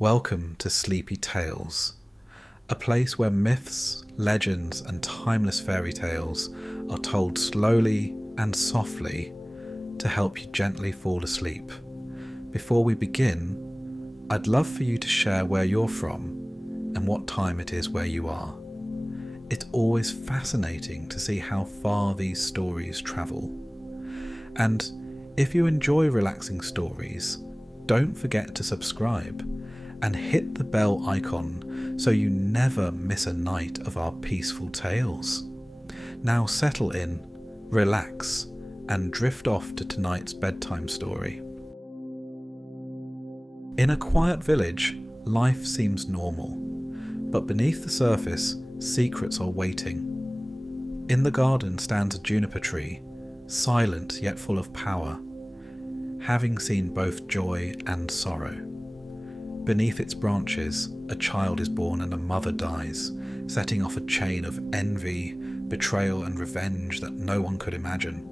Welcome to Sleepy Tales, a place where myths, legends, and timeless fairy tales are told slowly and softly to help you gently fall asleep. Before we begin, I'd love for you to share where you're from and what time it is where you are. It's always fascinating to see how far these stories travel. And if you enjoy relaxing stories, don't forget to subscribe and hit the bell icon so you never miss a night of our peaceful tales. Now settle in, relax, and drift off to tonight's bedtime story. In a quiet village, life seems normal, but beneath the surface, secrets are waiting. In the garden stands a juniper tree, silent yet full of power, having seen both joy and sorrow. Beneath its branches, a child is born and a mother dies, setting off a chain of envy, betrayal, and revenge that no one could imagine.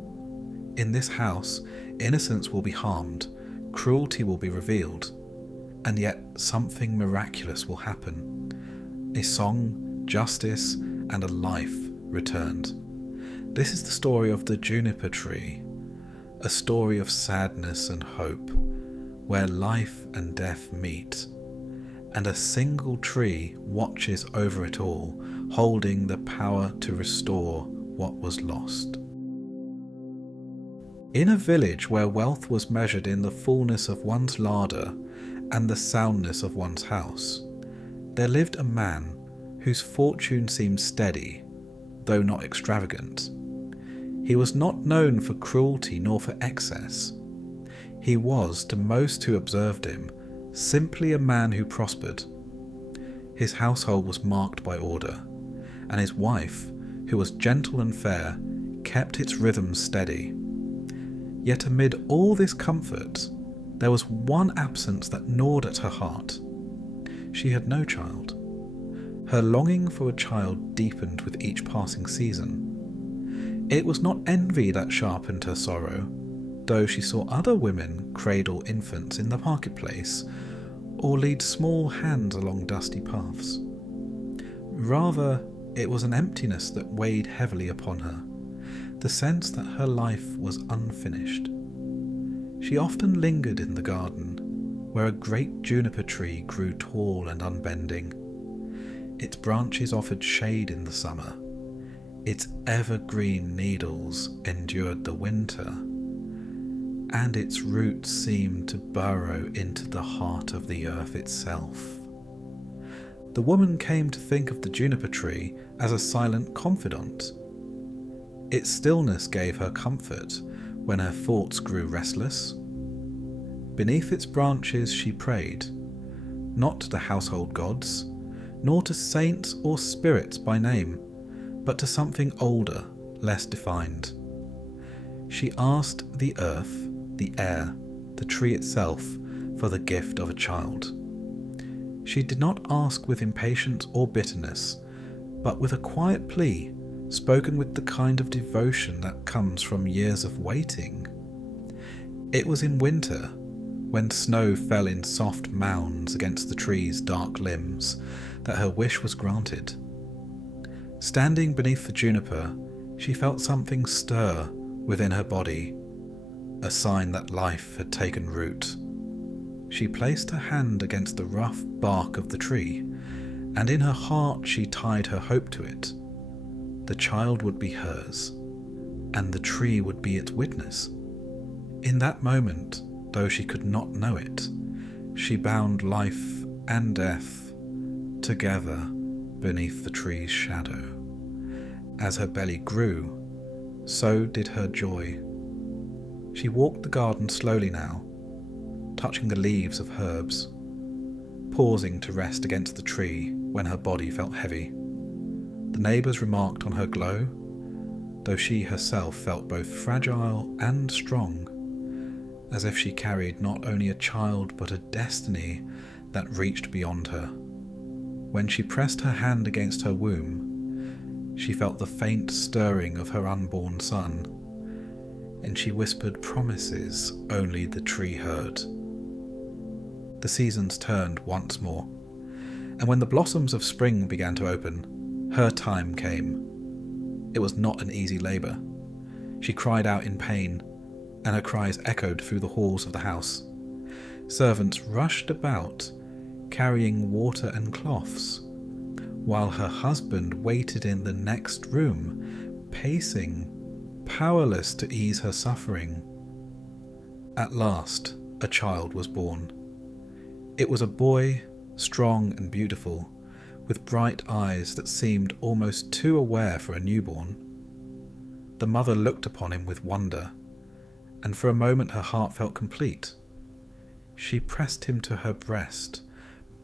In this house, innocence will be harmed, cruelty will be revealed, and yet something miraculous will happen. A song, justice, and a life returned. This is the story of the Juniper Tree, a story of sadness and hope, where life and death meet, and a single tree watches over it all, holding the power to restore what was lost. In a village where wealth was measured in the fullness of one's larder and the soundness of one's house, there lived a man whose fortune seemed steady, though not extravagant. He was not known for cruelty nor for excess. He was, to most who observed him, simply a man who prospered. His household was marked by order, and his wife, who was gentle and fair, kept its rhythm steady. Yet amid all this comfort, there was one absence that gnawed at her heart. She had no child. Her longing for a child deepened with each passing season. It was not envy that sharpened her sorrow, though she saw other women cradle infants in the marketplace or lead small hands along dusty paths. Rather, it was an emptiness that weighed heavily upon her, the sense that her life was unfinished. She often lingered in the garden, where a great juniper tree grew tall and unbending. Its branches offered shade in the summer. Its evergreen needles endured the winter, and its roots seemed to burrow into the heart of the earth itself. The woman came to think of the juniper tree as a silent confidant. Its stillness gave her comfort when her thoughts grew restless. Beneath its branches she prayed, not to the household gods, nor to saints or spirits by name, but to something older, less defined. She asked the earth, the air, the tree itself, for the gift of a child. She did not ask with impatience or bitterness, but with a quiet plea, spoken with the kind of devotion that comes from years of waiting. It was in winter, when snow fell in soft mounds against the tree's dark limbs, that her wish was granted. Standing beneath the juniper, she felt something stir within her body, a sign that life had taken root. She placed her hand against the rough bark of the tree, and in her heart she tied her hope to it. The child would be hers, and the tree would be its witness. In that moment, though she could not know it, she bound life and death together beneath the tree's shadow. As her belly grew, so did her joy. She walked the garden slowly now, touching the leaves of herbs, pausing to rest against the tree when her body felt heavy. The neighbours remarked on her glow, though she herself felt both fragile and strong, as if she carried not only a child but a destiny that reached beyond her. When she pressed her hand against her womb, she felt the faint stirring of her unborn son, and she whispered promises only the tree heard. the seasons turned once more, and when the blossoms of spring began to open, her time came. It was not an easy labour. She cried out in pain, and her cries echoed through the halls of the house. Servants rushed about, carrying water and cloths, while her husband waited in the next room, pacing, powerless to ease her suffering. At last, a child was born. It was a boy, strong and beautiful, with bright eyes that seemed almost too aware for a newborn. The mother looked upon him with wonder, and for a moment her heart felt complete. She pressed him to her breast,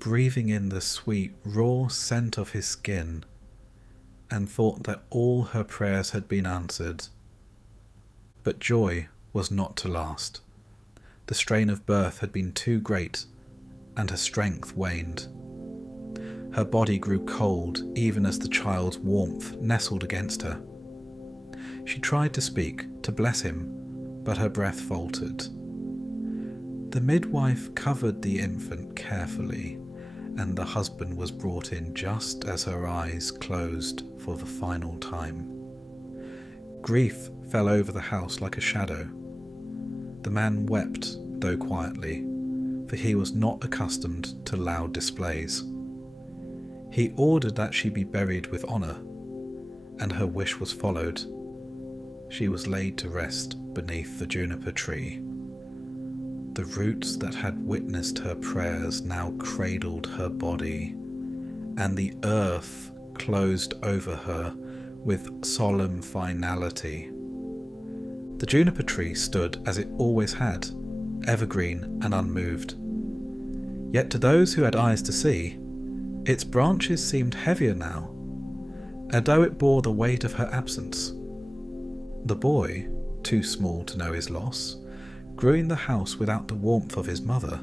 breathing in the sweet, raw scent of his skin, and thought that all her prayers had been answered. But joy was not to last. The strain of birth had been too great, and her strength waned. Her body grew cold even as the child's warmth nestled against her. She tried to speak, to bless him, but her breath faltered. The midwife covered the infant carefully, and the husband was brought in just as her eyes closed for the final time. Grief fell over the house like a shadow. The man wept, though quietly, for he was not accustomed to loud displays. He ordered that she be buried with honour, and her wish was followed. She was laid to rest beneath the juniper tree. The roots that had witnessed her prayers now cradled her body, and the earth closed over her with solemn finality. The juniper tree stood as it always had, evergreen and unmoved. Yet to those who had eyes to see, its branches seemed heavier now, as though it bore the weight of her absence. The boy, too small to know his loss, grew in the house without the warmth of his mother,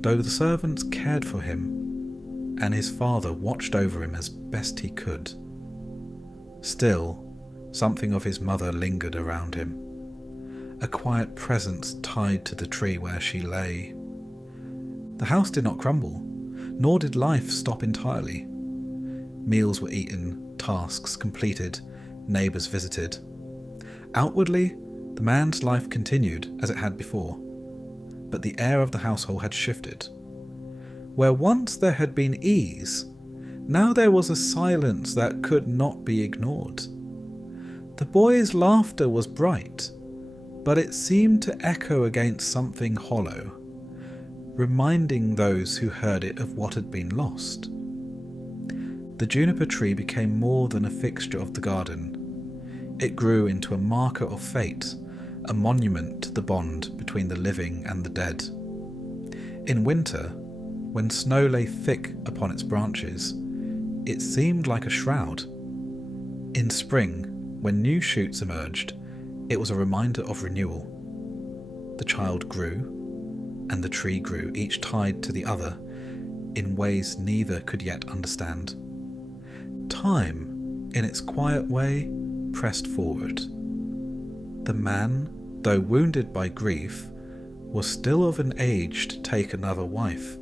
though the servants cared for him, and his father watched over him as best he could. Still, something of his mother lingered around him, a quiet presence tied to the tree where she lay. The house did not crumble, nor did life stop entirely. Meals were eaten, tasks completed, neighbours visited. Outwardly, the man's life continued as it had before, but the air of the household had shifted. Where once there had been ease, now there was a silence that could not be ignored. The boy's laughter was bright, but it seemed to echo against something hollow, reminding those who heard it of what had been lost. The juniper tree became more than a fixture of the garden. It grew into a marker of fate, a monument to the bond between the living and the dead. In winter, when snow lay thick upon its branches, it seemed like a shroud. In spring, when new shoots emerged, it was a reminder of renewal. The child grew, and the tree grew, each tied to the other, in ways neither could yet understand. Time, in its quiet way, pressed forward. The man, though wounded by grief, was still of an age to take another wife.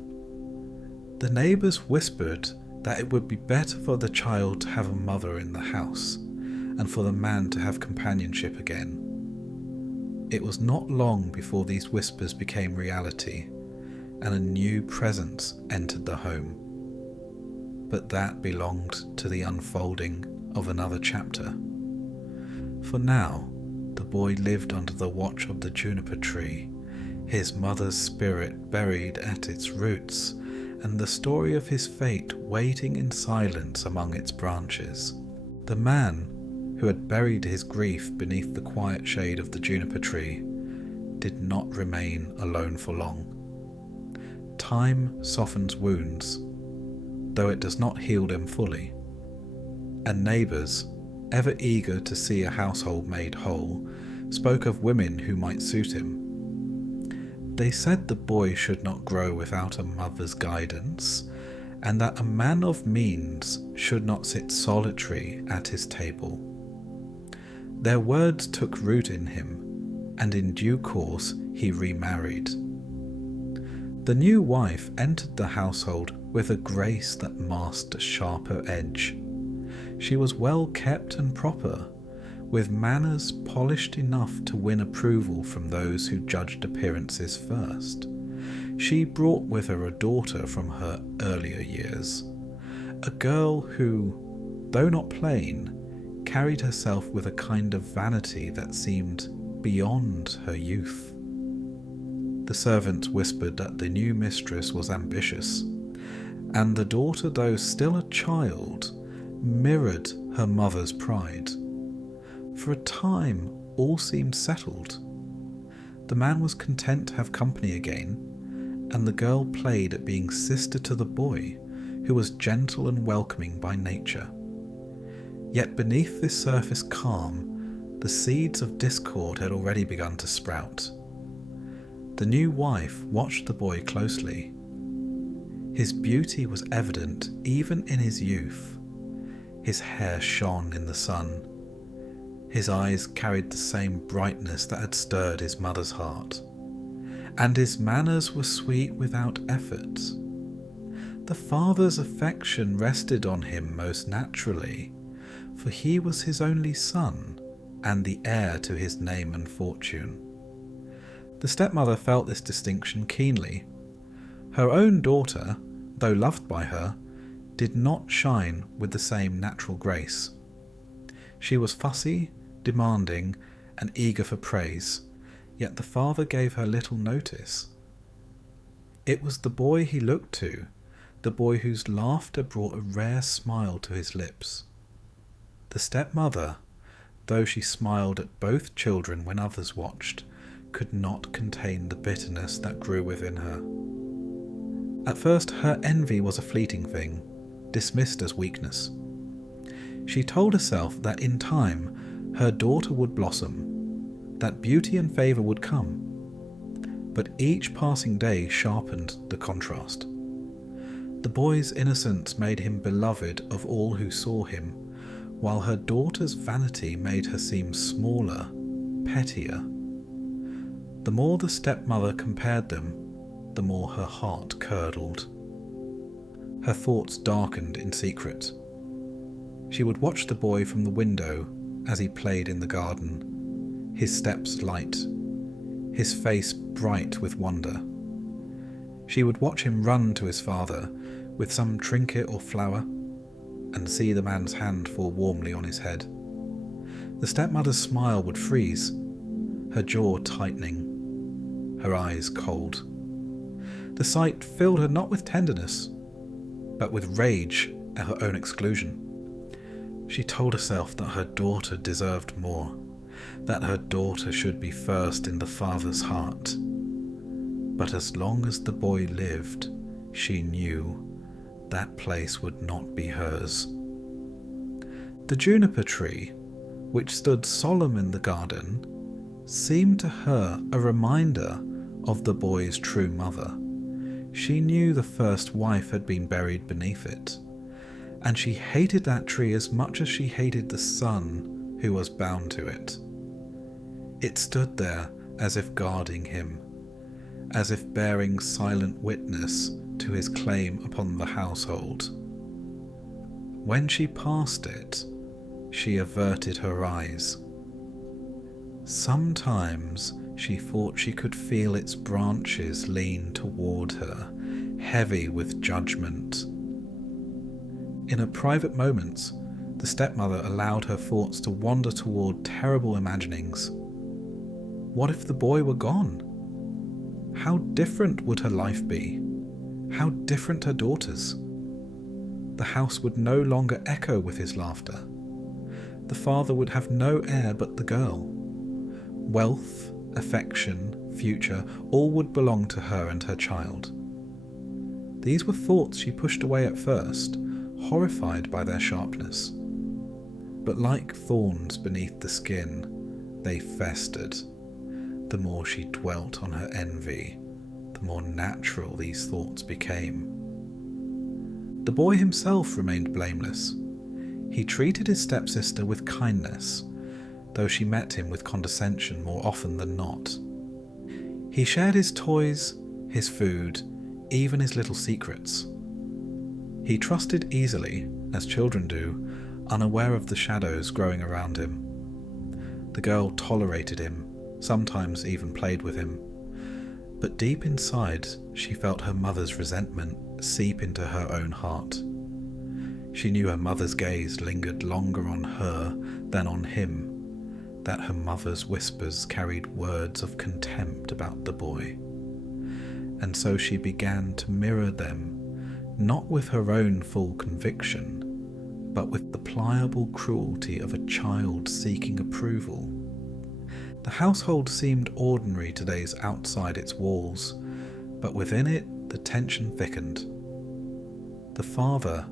The neighbours whispered that it would be better for the child to have a mother in the house, and for the man to have companionship again. It was not long before these whispers became reality, and a new presence entered the home. But that belonged to the unfolding of another chapter. For now, the boy lived under the watch of the juniper tree, his mother's spirit buried at its roots, and the story of his fate waiting in silence among its branches. The man, who had buried his grief beneath the quiet shade of the juniper tree, did not remain alone for long. Time softens wounds, though it does not heal them fully, and neighbours, ever eager to see a household made whole, spoke of women who might suit him. They said the boy should not grow without a mother's guidance, and that a man of means should not sit solitary at his table. Their words took root in him, and in due course he remarried. The new wife entered the household with a grace that masked a sharper edge. She was well kept and proper, with manners polished enough to win approval from those who judged appearances first. She brought with her a daughter from her earlier years, a girl who, though not plain, carried herself with a kind of vanity that seemed beyond her youth. The servants whispered that the new mistress was ambitious, and the daughter, though still a child, mirrored her mother's pride. For a time, all seemed settled. The man was content to have company again, and the girl played at being sister to the boy, who was gentle and welcoming by nature. Yet beneath this surface calm, the seeds of discord had already begun to sprout. The new wife watched the boy closely. His beauty was evident even in his youth. His hair shone in the sun. His eyes carried the same brightness that had stirred his mother's heart, and his manners were sweet without effort. The father's affection rested on him most naturally, for he was his only son and the heir to his name and fortune. The stepmother felt this distinction keenly. Her own daughter, though loved by her, did not shine with the same natural grace. She was fussy, demanding, and eager for praise, yet the father gave her little notice. It was the boy he looked to, the boy whose laughter brought a rare smile to his lips. The stepmother, though she smiled at both children when others watched, could not contain the bitterness that grew within her. At first her envy was a fleeting thing, dismissed as weakness. She told herself that in time her daughter would blossom, that beauty and favour would come. But each passing day sharpened the contrast. The boy's innocence made him beloved of all who saw him, while her daughter's vanity made her seem smaller, pettier. The more the stepmother compared them, the more her heart curdled. Her thoughts darkened in secret. She would watch the boy from the window as he played in the garden, his steps light, his face bright with wonder. She would watch him run to his father with some trinket or flower, and see the man's hand fall warmly on his head. The stepmother's smile would freeze, her jaw tightening, her eyes cold. The sight filled her not with tenderness, but with rage at her own exclusion. She told herself that her daughter deserved more, that her daughter should be first in the father's heart. But as long as the boy lived, she knew that place would not be hers. The juniper tree, which stood solemn in the garden, seemed to her a reminder of the boy's true mother. She knew the first wife had been buried beneath it, and she hated that tree as much as she hated the son who was bound to it. It stood there as if guarding him, as if bearing silent witness to his claim upon the household. When she passed it, she averted her eyes. Sometimes she thought she could feel its branches lean toward her, heavy with judgment. In her private moments, the stepmother allowed her thoughts to wander toward terrible imaginings. What if the boy were gone? How different would her life be? How different her daughter's? The house would no longer echo with his laughter. The father would have no heir but the girl. Wealth, affection, future, all would belong to her and her child. These were thoughts she pushed away at first, horrified by their sharpness. But like thorns beneath the skin, they festered. The more she dwelt on her envy, the more natural these thoughts became. The boy himself remained blameless. He treated his stepsister with kindness, though she met him with condescension more often than not. He shared his toys, his food, even his little secrets. He trusted easily, as children do, unaware of the shadows growing around him. The girl tolerated him, sometimes even played with him. But deep inside, she felt her mother's resentment seep into her own heart. She knew her mother's gaze lingered longer on her than on him, that her mother's whispers carried words of contempt about the boy. And so she began to mirror them, not with her own full conviction, but with the pliable cruelty of a child seeking approval. The household seemed ordinary to days outside its walls, but within it the tension thickened. The father,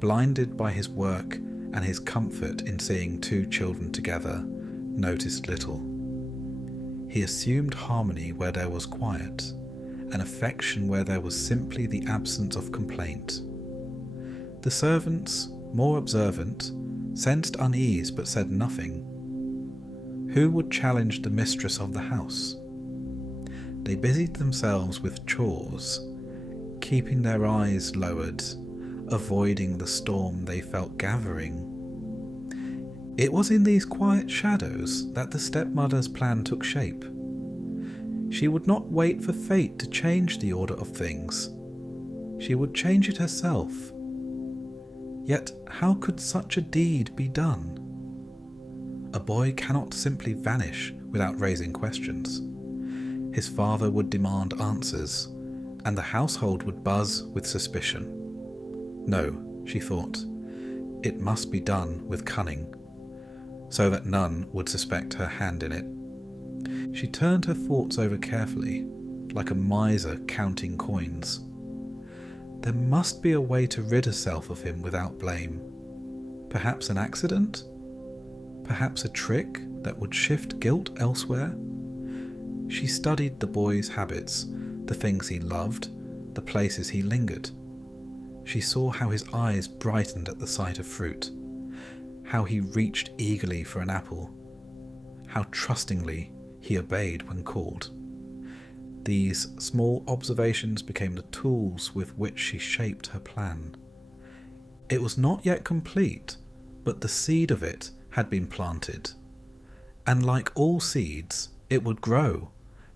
blinded by his work and his comfort in seeing two children together, noticed little. He assumed harmony where there was quiet, and affection where there was simply the absence of complaint. The servants, more observant, sensed unease but said nothing. Who would challenge the mistress of the house? They busied themselves with chores, keeping their eyes lowered, avoiding the storm they felt gathering. It was in these quiet shadows that the stepmother's plan took shape. She would not wait for fate to change the order of things. She would change it herself. Yet how could such a deed be done? A boy cannot simply vanish without raising questions. His father would demand answers, and the household would buzz with suspicion. No, she thought, it must be done with cunning, so that none would suspect her hand in it. She turned her thoughts over carefully, like a miser counting coins. There must be a way to rid herself of him without blame. Perhaps an accident? Perhaps a trick that would shift guilt elsewhere? She studied the boy's habits, the things he loved, the places he lingered. She saw how his eyes brightened at the sight of fruit, how he reached eagerly for an apple, how trustingly he obeyed when called. These small observations became the tools with which she shaped her plan. It was not yet complete, but the seed of it had been planted. And like all seeds, it would grow,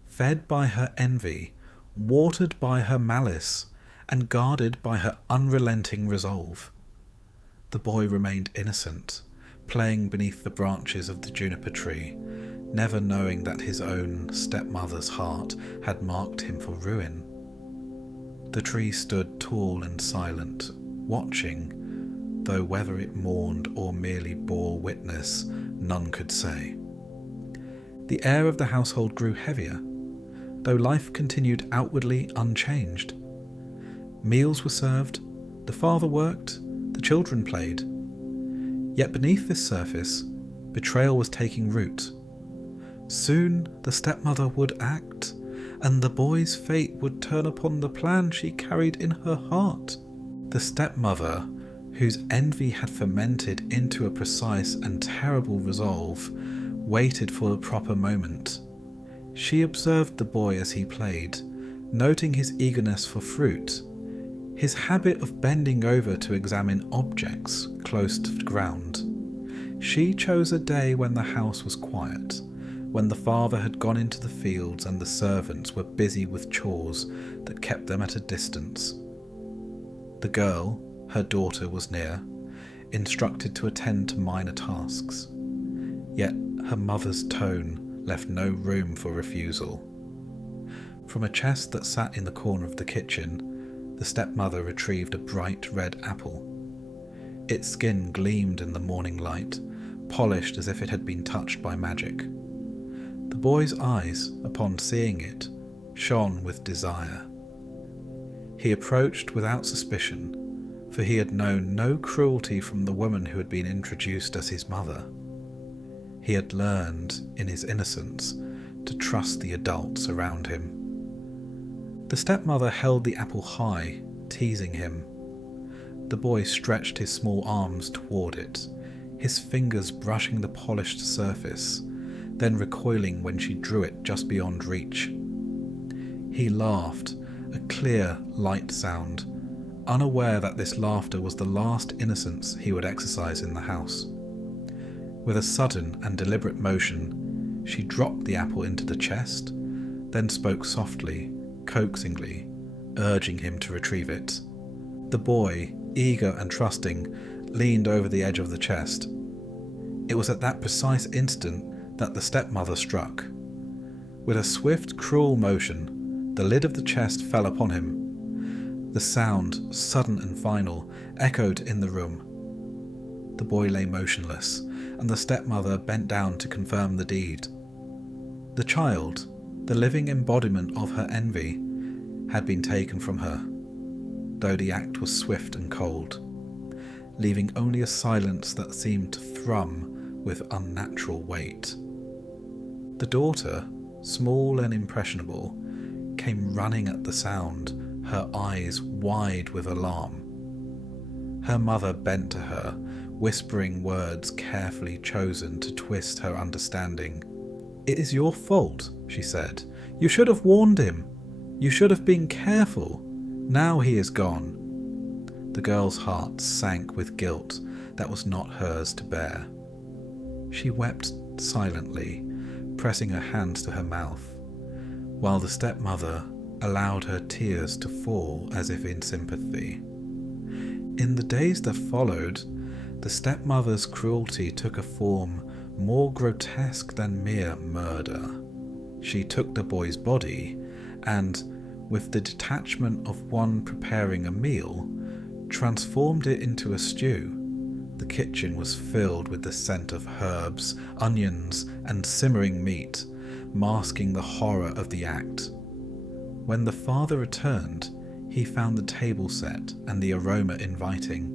fed by her envy, watered by her malice, and guarded by her unrelenting resolve. The boy remained innocent, playing beneath the branches of the juniper tree, never knowing that his own stepmother's heart had marked him for ruin. The tree stood tall and silent, watching, though whether it mourned or merely bore witness, none could say. The air of the household grew heavier, though life continued outwardly unchanged. Meals were served, the father worked, the children played. Yet beneath this surface, betrayal was taking root. Soon the stepmother would act, and the boy's fate would turn upon the plan she carried in her heart. The stepmother, whose envy had fermented into a precise and terrible resolve, waited for the proper moment. She observed the boy as he played, noting his eagerness for fruit, his habit of bending over to examine objects close to the ground. She chose a day when the house was quiet, when the father had gone into the fields and the servants were busy with chores that kept them at a distance. The girl, her daughter, was near, instructed to attend to minor tasks. Yet her mother's tone left no room for refusal. From a chest that sat in the corner of the kitchen, the stepmother retrieved a bright red apple. Its skin gleamed in the morning light, polished as if it had been touched by magic. The boy's eyes, upon seeing it, shone with desire. He approached without suspicion, for he had known no cruelty from the woman who had been introduced as his mother. He had learned, in his innocence, to trust the adults around him. The stepmother held the apple high, teasing him. The boy stretched his small arms toward it, his fingers brushing the polished surface, then recoiling when she drew it just beyond reach. He laughed a clear, light sound, unaware that this laughter was the last innocence he would exercise in the house. With a sudden and deliberate motion, she dropped the apple into the chest, then spoke softly, coaxingly, urging him to retrieve it. The boy, eager and trusting, leaned over the edge of the chest. It was at that precise instant that the stepmother struck. With a swift, cruel motion, the lid of the chest fell upon him. The sound, sudden and final, echoed in the room. The boy lay motionless, and the stepmother bent down to confirm the deed. The child, the living embodiment of her envy, had been taken from her, though the act was swift and cold, leaving only a silence that seemed to thrum with unnatural weight. The daughter, small and impressionable, came running at the sound, her eyes wide with alarm. Her mother bent to her, whispering words carefully chosen to twist her understanding. "It is your fault," she said. "You should have warned him. You should have been careful. Now he is gone." The girl's heart sank with guilt that was not hers to bear. She wept silently, pressing her hands to her mouth, while the stepmother allowed her tears to fall as if in sympathy. In the days that followed, the stepmother's cruelty took a form more grotesque than mere murder. She took the boy's body and, with the detachment of one preparing a meal, transformed it into a stew. The kitchen was filled with the scent of herbs, onions, and simmering meat, masking the horror of the act. When the father returned, he found the table set and the aroma inviting.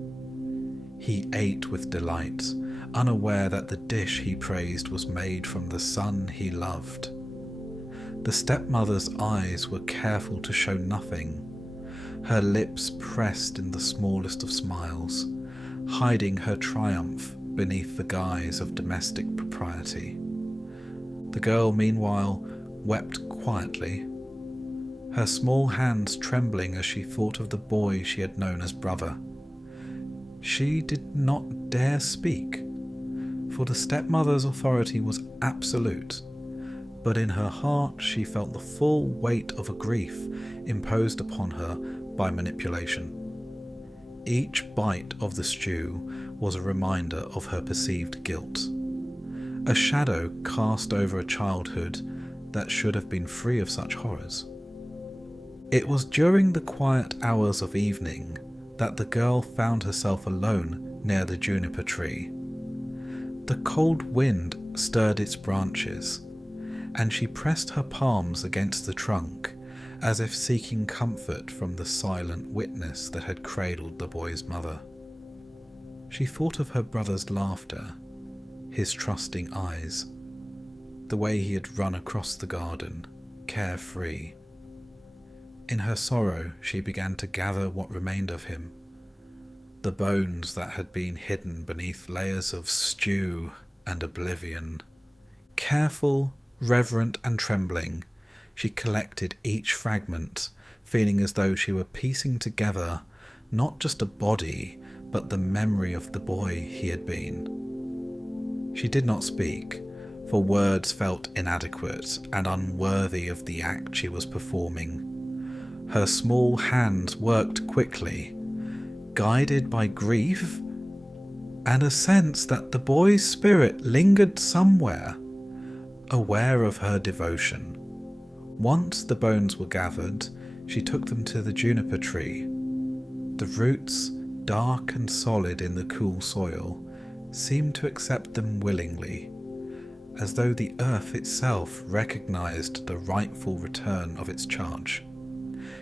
He ate with delight, unaware that the dish he praised was made from the son he loved. The stepmother's eyes were careful to show nothing, her lips pressed in the smallest of smiles, hiding her triumph beneath the guise of domestic propriety. The girl, meanwhile, wept quietly, her small hands trembling as she thought of the boy she had known as brother. She did not dare speak, for the stepmother's authority was absolute, but in her heart she felt the full weight of a grief imposed upon her by manipulation. Each bite of the stew was a reminder of her perceived guilt, a shadow cast over a childhood that should have been free of such horrors. It was during the quiet hours of evening that the girl found herself alone near the juniper tree. The cold wind stirred its branches, and she pressed her palms against the trunk as if seeking comfort from the silent witness that had cradled the boy's mother. She thought of her brother's laughter, his trusting eyes, the way he had run across the garden, carefree. In her sorrow, she began to gather what remained of him, the bones that had been hidden beneath layers of stew and oblivion. Careful, reverent and trembling, she collected each fragment, feeling as though she were piecing together not just a body, but the memory of the boy he had been. She did not speak, for words felt inadequate and unworthy of the act she was performing. Her small hands worked quickly, guided by grief and a sense that the boy's spirit lingered somewhere, aware of her devotion. Once the bones were gathered, she took them to the juniper tree. The roots, dark and solid in the cool soil, seemed to accept them willingly, as though the earth itself recognized the rightful return of its charge.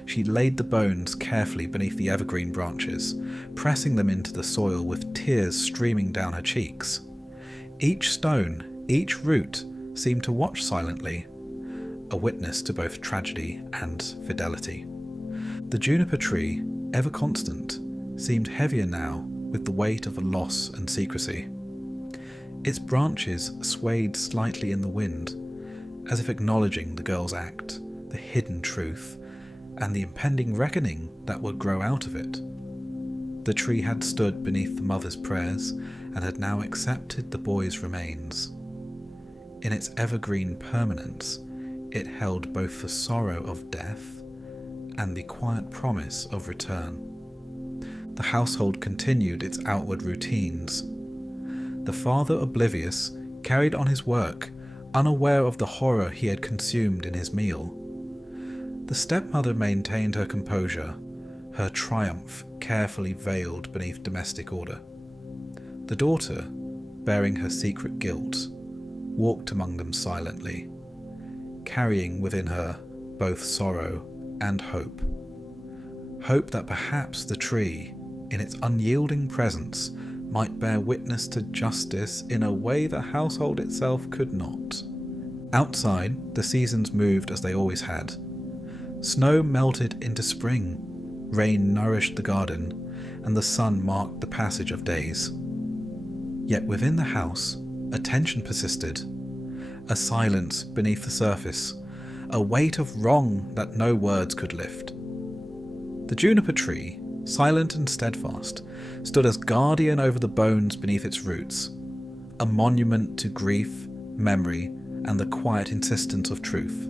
She laid the bones carefully beneath the evergreen branches, pressing them into the soil with tears streaming down her cheeks. Each stone, each root, seemed to watch silently, a witness to both tragedy and fidelity. The juniper tree, ever constant, seemed heavier now with the weight of a loss and secrecy. Its branches swayed slightly in the wind, as if acknowledging the girl's act, the hidden truth, and the impending reckoning that would grow out of it. The tree had stood beneath the mother's prayers and had now accepted the boy's remains. In its evergreen permanence, it held both the sorrow of death and the quiet promise of return. The household continued its outward routines. The father, oblivious, carried on his work, unaware of the horror he had consumed in his meal. The stepmother maintained her composure, her triumph carefully veiled beneath domestic order. The daughter, bearing her secret guilt, walked among them silently, carrying within her both sorrow and hope. Hope that perhaps the tree, in its unyielding presence, might bear witness to justice in a way the household itself could not. Outside, the seasons moved as they always had. Snow melted into spring, rain nourished the garden, and the sun marked the passage of days. Yet within the house, a tension persisted, a silence beneath the surface, a weight of wrong that no words could lift. The juniper tree, silent and steadfast, stood as guardian over the bones beneath its roots, a monument to grief, memory, and the quiet insistence of truth.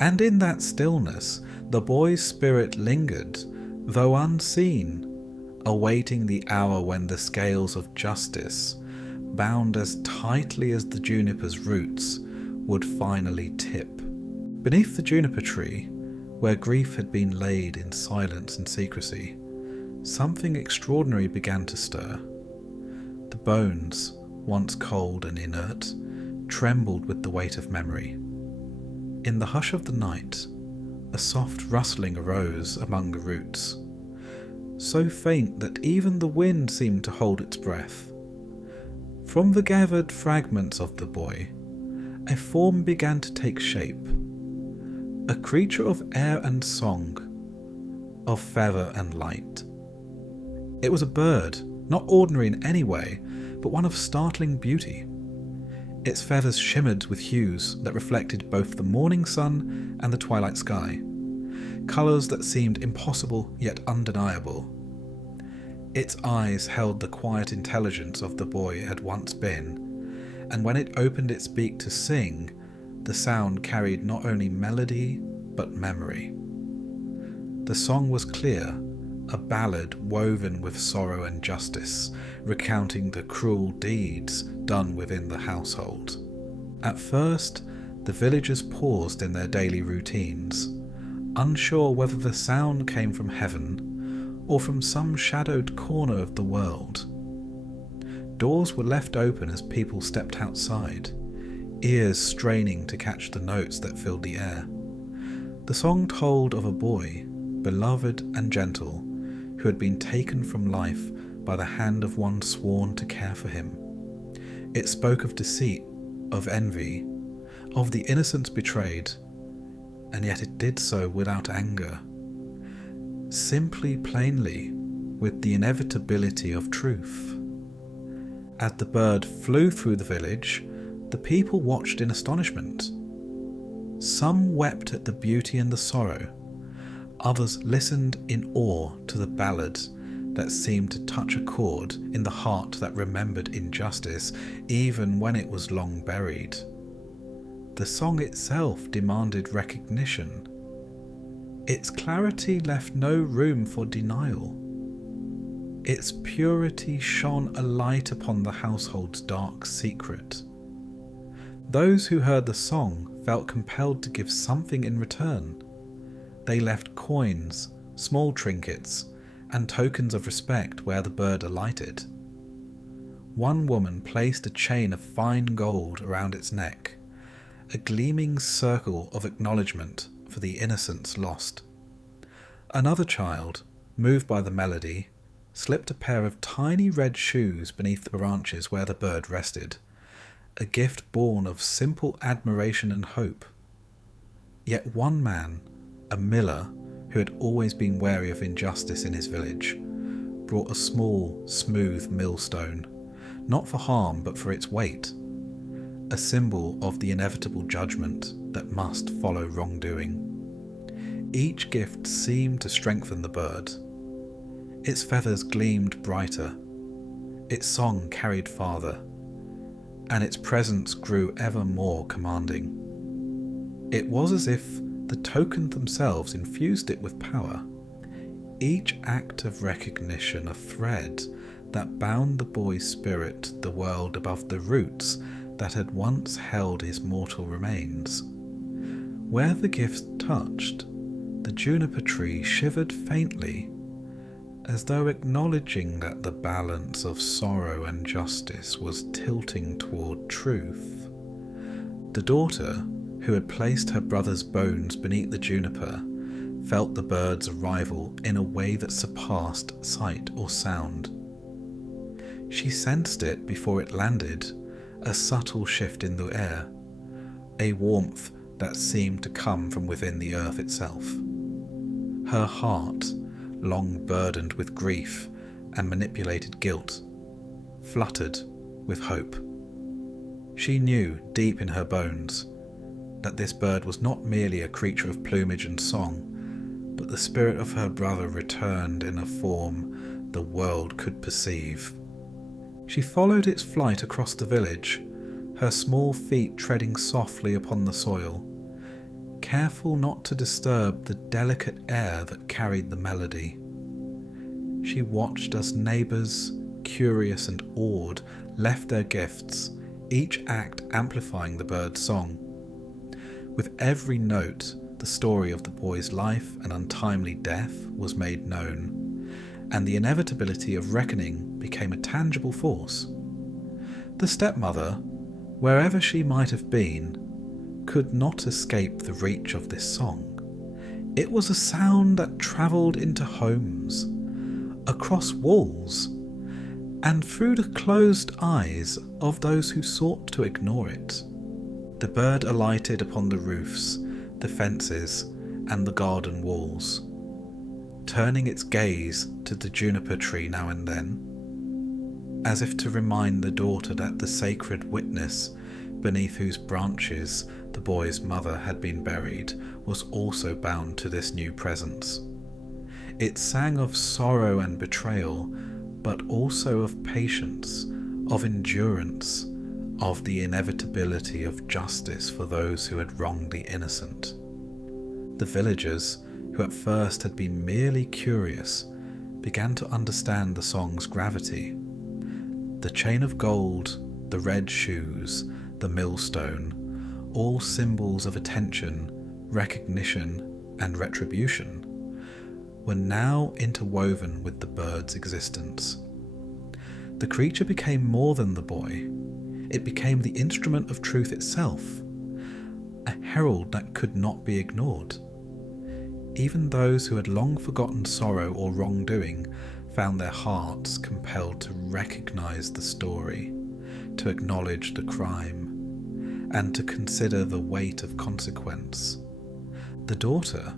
And in that stillness, the boy's spirit lingered, though unseen, awaiting the hour when the scales of justice, bound as tightly as the juniper's roots, would finally tip. Beneath the juniper tree, where grief had been laid in silence and secrecy, something extraordinary began to stir. The bones, once cold and inert, trembled with the weight of memory. In the hush of the night, a soft rustling arose among the roots, so faint that even the wind seemed to hold its breath. From the gathered fragments of the boy, a form began to take shape, a creature of air and song, of feather and light. It was a bird, not ordinary in any way, but one of startling beauty. Its feathers shimmered with hues that reflected both the morning sun and the twilight sky, colours that seemed impossible yet undeniable. Its eyes held the quiet intelligence of the boy it had once been, and when it opened its beak to sing, the sound carried not only melody but memory. The song was clear, a ballad woven with sorrow and justice, recounting the cruel deeds done within the household. At first, the villagers paused in their daily routines, unsure whether the sound came from heaven or from some shadowed corner of the world. Doors were left open as people stepped outside, ears straining to catch the notes that filled the air. The song told of a boy, beloved and gentle, who had been taken from life by the hand of one sworn to care for him. It spoke of deceit, of envy, of the innocence betrayed, and yet it did so without anger, simply plainly with the inevitability of truth. As the bird flew through the village, the people watched in astonishment. Some wept at the beauty and the sorrow, others listened in awe to the ballad that seemed to touch a chord in the heart that remembered injustice even when it was long buried. The song itself demanded recognition. Its clarity left no room for denial. Its purity shone a light upon the household's dark secret. Those who heard the song felt compelled to give something in return. They left coins, small trinkets, and tokens of respect where the bird alighted. One woman placed a chain of fine gold around its neck, a gleaming circle of acknowledgement for the innocence lost. Another child, moved by the melody, slipped a pair of tiny red shoes beneath the branches where the bird rested, a gift born of simple admiration and hope. Yet one man, a miller who had always been wary of injustice in his village, brought a small, smooth millstone, not for harm but for its weight, a symbol of the inevitable judgment that must follow wrongdoing. Each gift seemed to strengthen the bird. Its feathers gleamed brighter, its song carried farther, and its presence grew ever more commanding. It was as if the tokens themselves infused it with power, each act of recognition a thread that bound the boy's spirit to the world above the roots that had once held his mortal remains. Where the gifts touched, the juniper tree shivered faintly, as though acknowledging that the balance of sorrow and justice was tilting toward truth. The daughter, who had placed her brother's bones beneath the juniper, felt the bird's arrival in a way that surpassed sight or sound. She sensed it before it landed, a subtle shift in the air, a warmth that seemed to come from within the earth itself. Her heart, long burdened with grief and manipulated guilt, fluttered with hope. She knew deep in her bones that this bird was not merely a creature of plumage and song, but the spirit of her brother returned in a form the world could perceive. She followed its flight across the village, her small feet treading softly upon the soil, careful not to disturb the delicate air that carried the melody. She watched as neighbours, curious and awed, left their gifts, each act amplifying the bird's song. With every note, the story of the boy's life and untimely death was made known, and the inevitability of reckoning became a tangible force. The stepmother, wherever she might have been, could not escape the reach of this song. It was a sound that travelled into homes, across walls, and through the closed eyes of those who sought to ignore it. The bird alighted upon the roofs, the fences, and the garden walls, turning its gaze to the juniper tree now and then, as if to remind the daughter that the sacred witness beneath whose branches the boy's mother had been buried was also bound to this new presence. It sang of sorrow and betrayal, but also of patience, of endurance, of the inevitability of justice for those who had wronged the innocent. The villagers, who at first had been merely curious, began to understand the song's gravity. The chain of gold, the red shoes, the millstone, all symbols of attention, recognition, and retribution, were now interwoven with the bird's existence. The creature became more than the boy. It became the instrument of truth itself, a herald that could not be ignored. Even those who had long forgotten sorrow or wrongdoing found their hearts compelled to recognize the story, to acknowledge the crime, and to consider the weight of consequence. The daughter,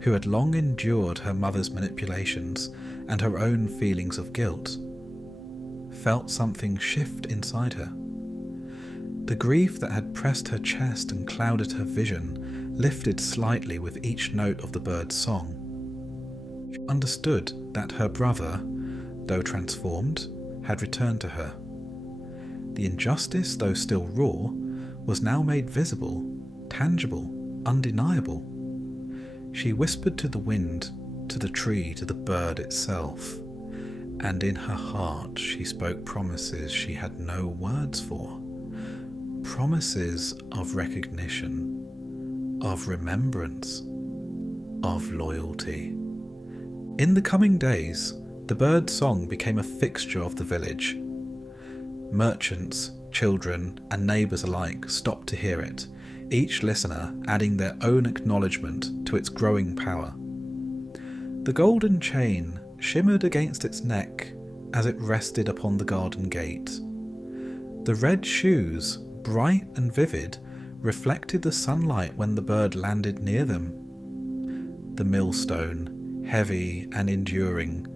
who had long endured her mother's manipulations and her own feelings of guilt, felt something shift inside her. The grief that had pressed her chest and clouded her vision lifted slightly with each note of the bird's song. She understood that her brother, though transformed, had returned to her. The injustice, though still raw, was now made visible, tangible, undeniable. She whispered to the wind, to the tree, to the bird itself, and in her heart she spoke promises she had no words for. Promises of recognition, of remembrance, of loyalty. In the coming days, the bird's song became a fixture of the village. Merchants, children, and neighbours alike stopped to hear it, each listener adding their own acknowledgement to its growing power. The golden chain shimmered against its neck as it rested upon the garden gate. The red shoes, bright and vivid, reflected the sunlight when the bird landed near them. The millstone, heavy and enduring,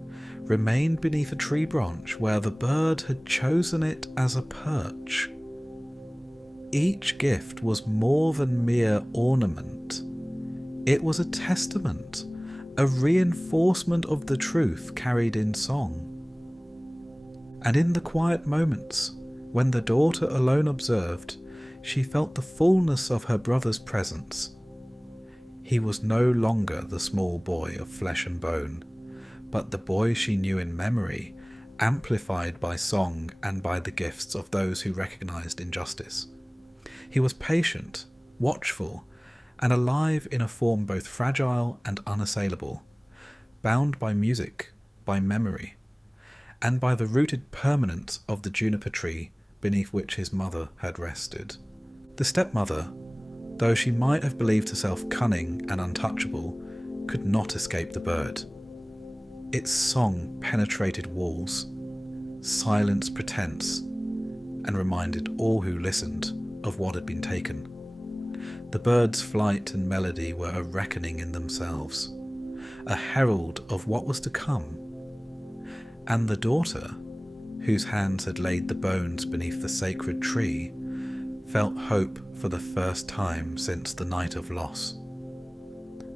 remained beneath a tree branch where the bird had chosen it as a perch. Each gift was more than mere ornament. It was a testament, a reinforcement of the truth carried in song. And in the quiet moments, when the daughter alone observed, she felt the fullness of her brother's presence. He was no longer the small boy of flesh and bone, but the boy she knew in memory, amplified by song and by the gifts of those who recognized injustice. He was patient, watchful, and alive in a form both fragile and unassailable, bound by music, by memory, and by the rooted permanence of the juniper tree beneath which his mother had rested. The stepmother, though she might have believed herself cunning and untouchable, could not escape the bird. Its song penetrated walls, silenced pretense, and reminded all who listened of what had been taken. The bird's flight and melody were a reckoning in themselves, a herald of what was to come. And the daughter, whose hands had laid the bones beneath the sacred tree, felt hope for the first time since the night of loss.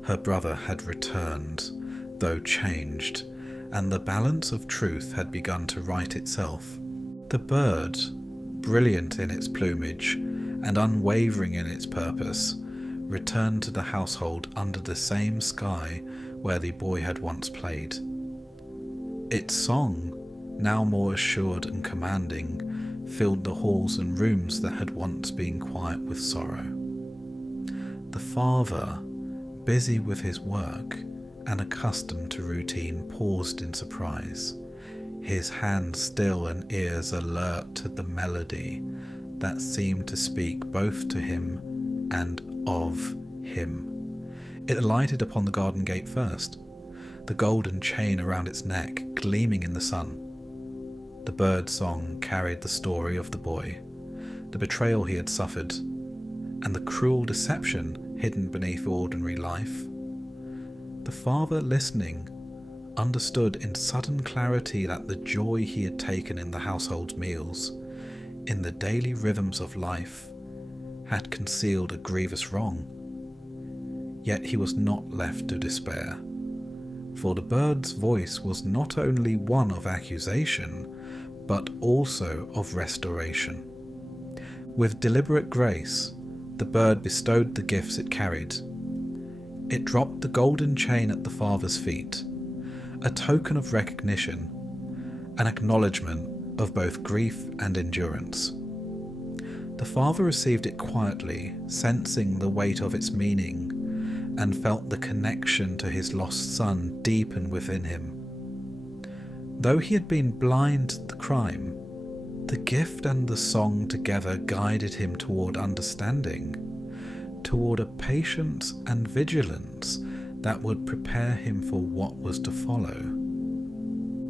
Her brother had returned, though changed, and the balance of truth had begun to right itself. The bird, brilliant in its plumage and unwavering in its purpose, returned to the household under the same sky where the boy had once played. Its song, now more assured and commanding, filled the halls and rooms that had once been quiet with sorrow. The father, busy with his work and accustomed to routine, paused in surprise, his hands still and ears alert to the melody that seemed to speak both to him and of him. It alighted upon the garden gate first, the golden chain around its neck gleaming in the sun. The bird's song carried the story of the boy, the betrayal he had suffered, and the cruel deception hidden beneath ordinary life. The father, listening, understood in sudden clarity that the joy he had taken in the household's meals, in the daily rhythms of life, had concealed a grievous wrong. Yet he was not left to despair, for the bird's voice was not only one of accusation, but also of restoration. With deliberate grace, the bird bestowed the gifts it carried. It dropped the golden chain at the father's feet, a token of recognition, an acknowledgement of both grief and endurance. The father received it quietly, sensing the weight of its meaning, and felt the connection to his lost son deepen within him. Though he had been blind to the crime, the gift and the song together guided him toward understanding, toward a patience and vigilance that would prepare him for what was to follow.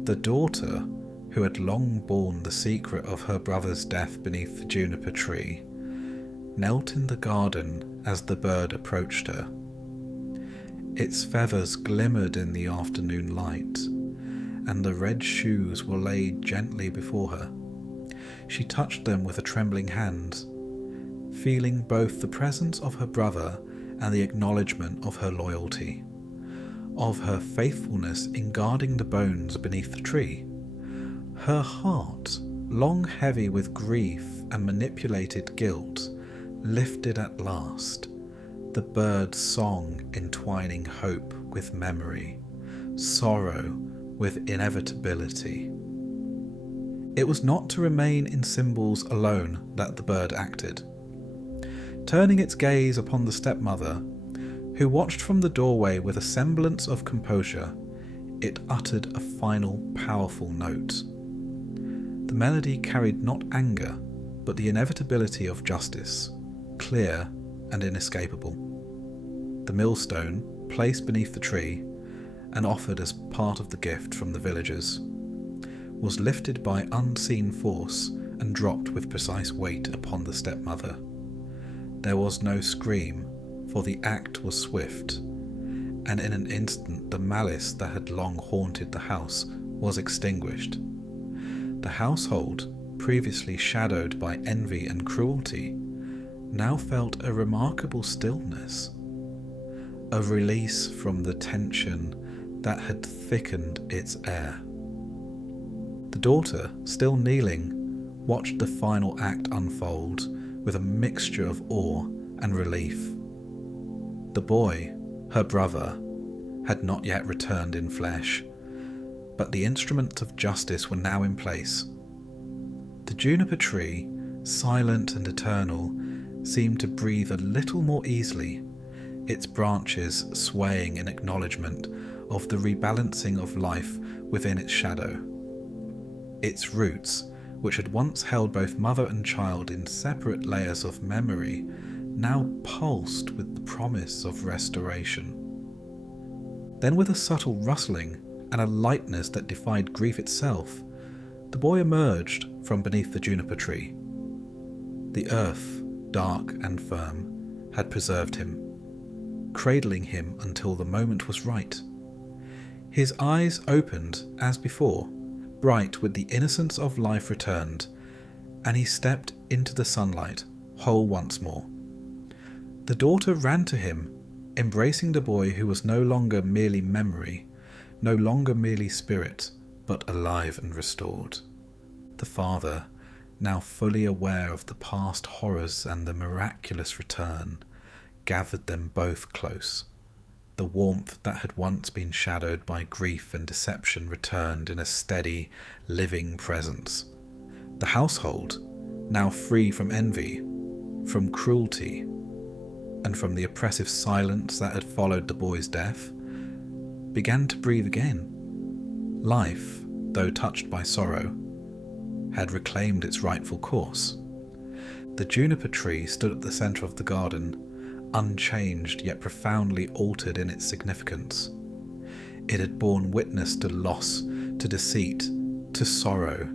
The daughter, who had long borne the secret of her brother's death beneath the juniper tree, knelt in the garden as the bird approached her. Its feathers glimmered in the afternoon light, and the red shoes were laid gently before her. She touched them with a trembling hand, feeling both the presence of her brother and the acknowledgement of her loyalty, of her faithfulness in guarding the bones beneath the tree. Her heart, long heavy with grief and manipulated guilt, lifted at last, the bird's song entwining hope with memory, sorrow with inevitability. It was not to remain in symbols alone that the bird acted. Turning its gaze upon the stepmother, who watched from the doorway with a semblance of composure, it uttered a final, powerful note. The melody carried not anger, but the inevitability of justice, clear and inescapable. The millstone, placed beneath the tree, and offered as part of the gift from the villagers, was lifted by unseen force and dropped with precise weight upon the stepmother. There was no scream, for the act was swift, and in an instant the malice that had long haunted the house was extinguished. The household, previously shadowed by envy and cruelty, now felt a remarkable stillness. a release from the tension that had thickened its air. The daughter, still kneeling, watched the final act unfold with a mixture of awe and relief. The boy, her brother, had not yet returned in flesh, but the instruments of justice were now in place. The juniper tree, silent and eternal, seemed to breathe a little more easily, its branches swaying in acknowledgement of the rebalancing of life within its shadow. Its roots, which had once held both mother and child in separate layers of memory, now pulsed with the promise of restoration. Then, with a subtle rustling and a lightness that defied grief itself, the boy emerged from beneath the juniper tree. The earth, dark and firm, had preserved him, cradling him until the moment was right. His eyes opened as before, bright with the innocence of life returned, and he stepped into the sunlight, whole once more. The daughter ran to him, embracing the boy who was no longer merely memory, no longer merely spirit, but alive and restored. The father, now fully aware of the past horrors and the miraculous return, gathered them both close. The warmth that had once been shadowed by grief and deception returned in a steady, living presence. The household, now free from envy, from cruelty, and from the oppressive silence that had followed the boy's death, began to breathe again. Life, though touched by sorrow, had reclaimed its rightful course. The juniper tree stood at the centre of the garden, unchanged yet profoundly altered in its significance. It had borne witness to loss, to deceit, to sorrow,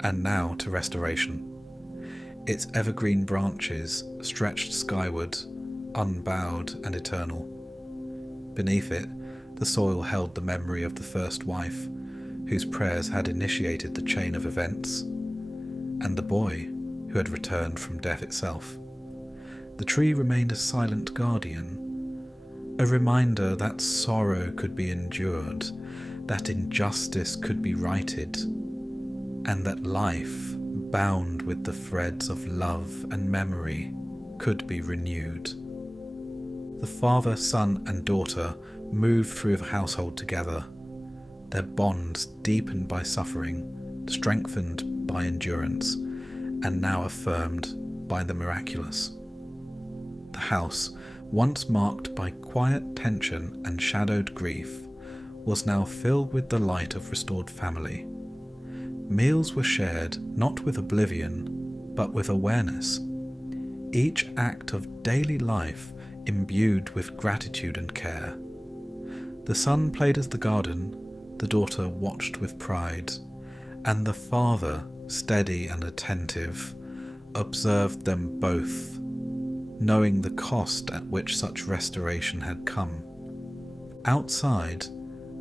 and now to restoration. Its evergreen branches stretched skyward, unbowed and eternal. Beneath it, the soil held the memory of the first wife, whose prayers had initiated the chain of events, and the boy who had returned from death itself. The tree remained a silent guardian, a reminder that sorrow could be endured, that injustice could be righted, and that life, bound with the threads of love and memory, could be renewed. The father, son, and daughter moved through the household together, their bonds deepened by suffering, strengthened by endurance, and now affirmed by the miraculous. The house, once marked by quiet tension and shadowed grief, was now filled with the light of restored family. Meals were shared not with oblivion, but with awareness. Each act of daily life imbued with gratitude and care. The son played as the garden, the daughter watched with pride, and the father, steady and attentive, observed them both, knowing the cost at which such restoration had come. Outside,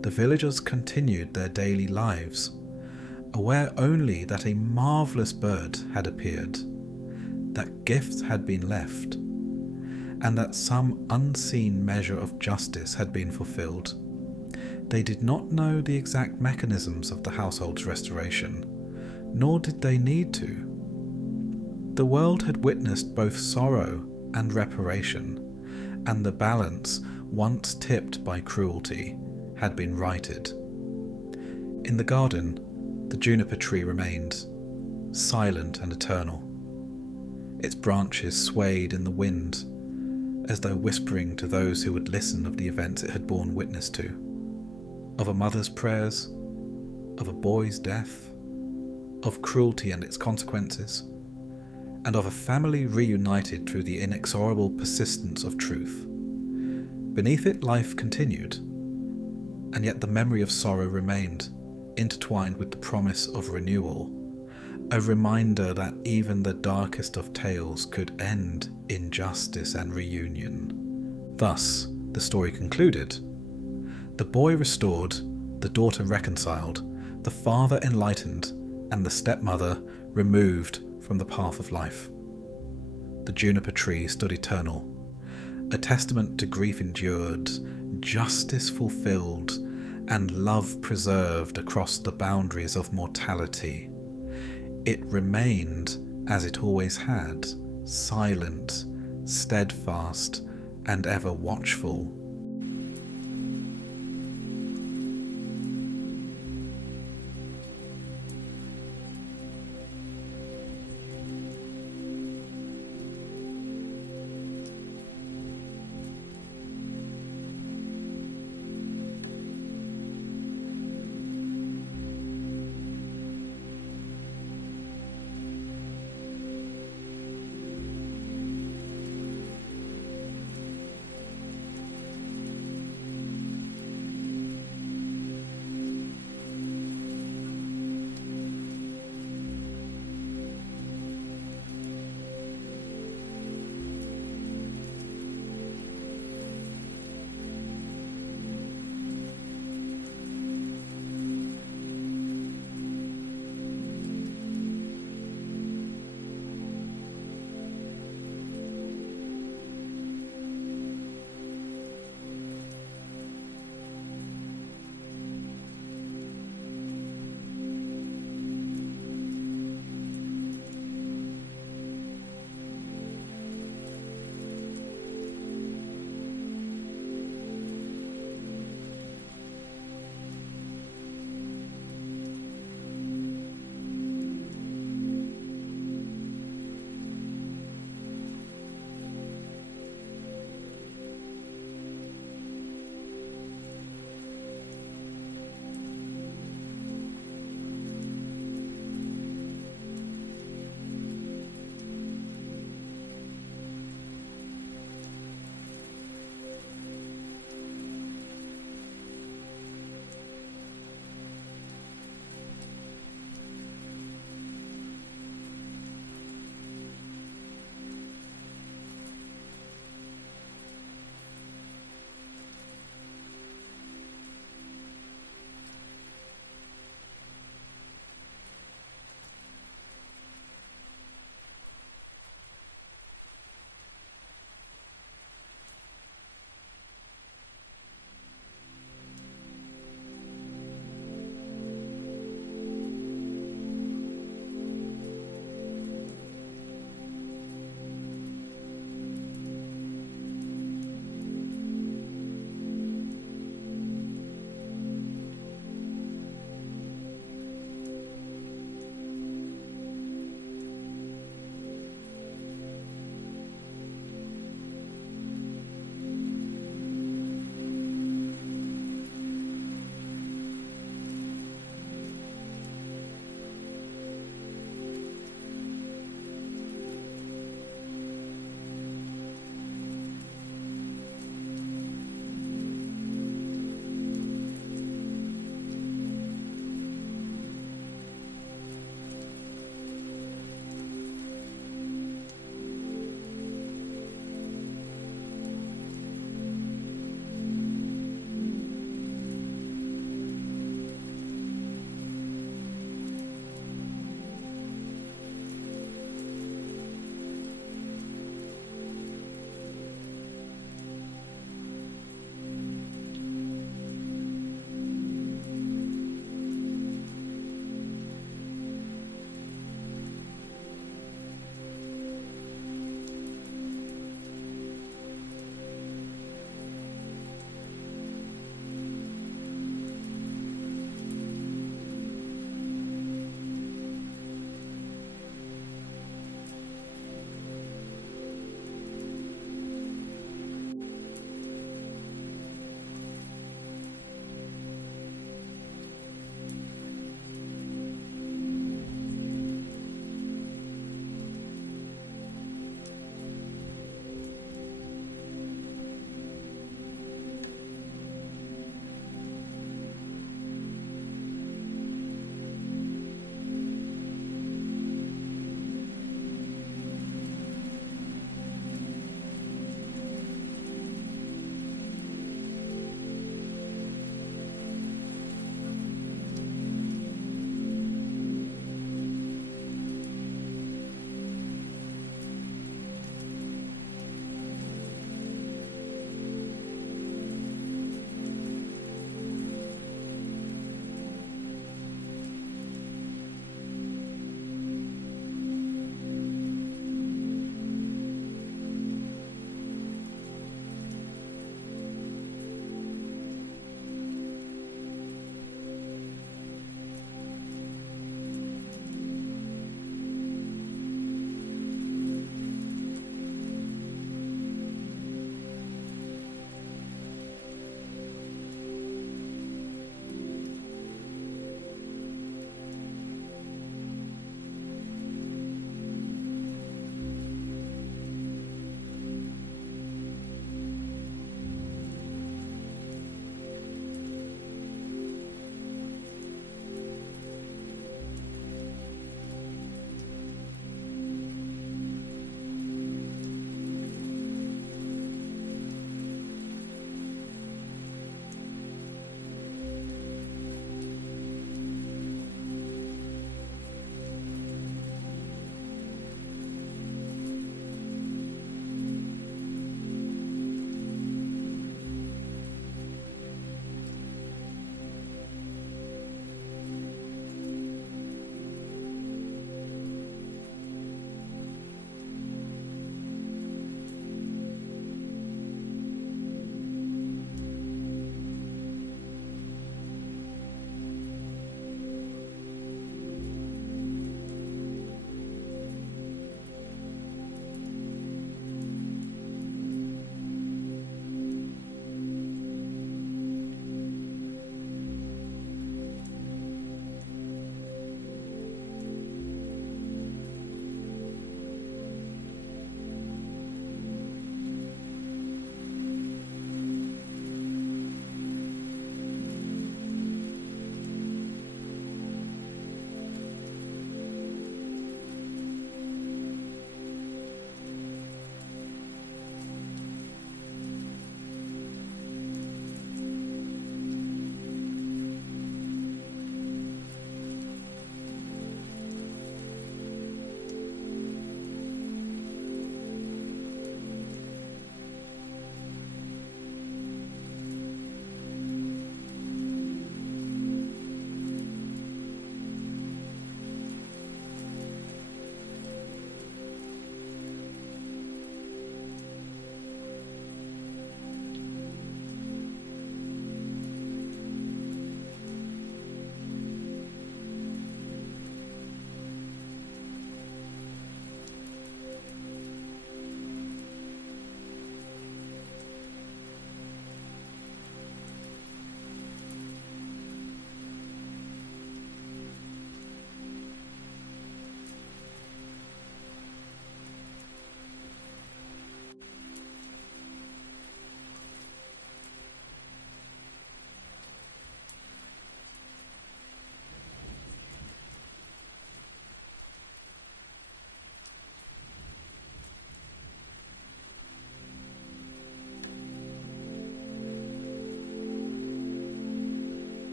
the villagers continued their daily lives, aware only that a marvellous bird had appeared, that gifts had been left, and that some unseen measure of justice had been fulfilled. They did not know the exact mechanisms of the household's restoration, nor did they need to. The world had witnessed both sorrow and reparation, and the balance, once tipped by cruelty, had been righted. In the garden, the juniper tree remained, silent and eternal. Its branches swayed in the wind, as though whispering to those who would listen of the events it had borne witness to, of a mother's prayers, of a boy's death, of cruelty and its consequences, and of a family reunited through the inexorable persistence of truth. Beneath it, life continued, and yet the memory of sorrow remained, intertwined with the promise of renewal, a reminder that even the darkest of tales could end in justice and reunion. Thus, the story concluded. The boy restored, the daughter reconciled, the father enlightened, and the stepmother removed from the path of life. The juniper tree stood eternal, a testament to grief endured, justice fulfilled, and love preserved across the boundaries of mortality. It remained, as it always had, silent, steadfast, and ever watchful,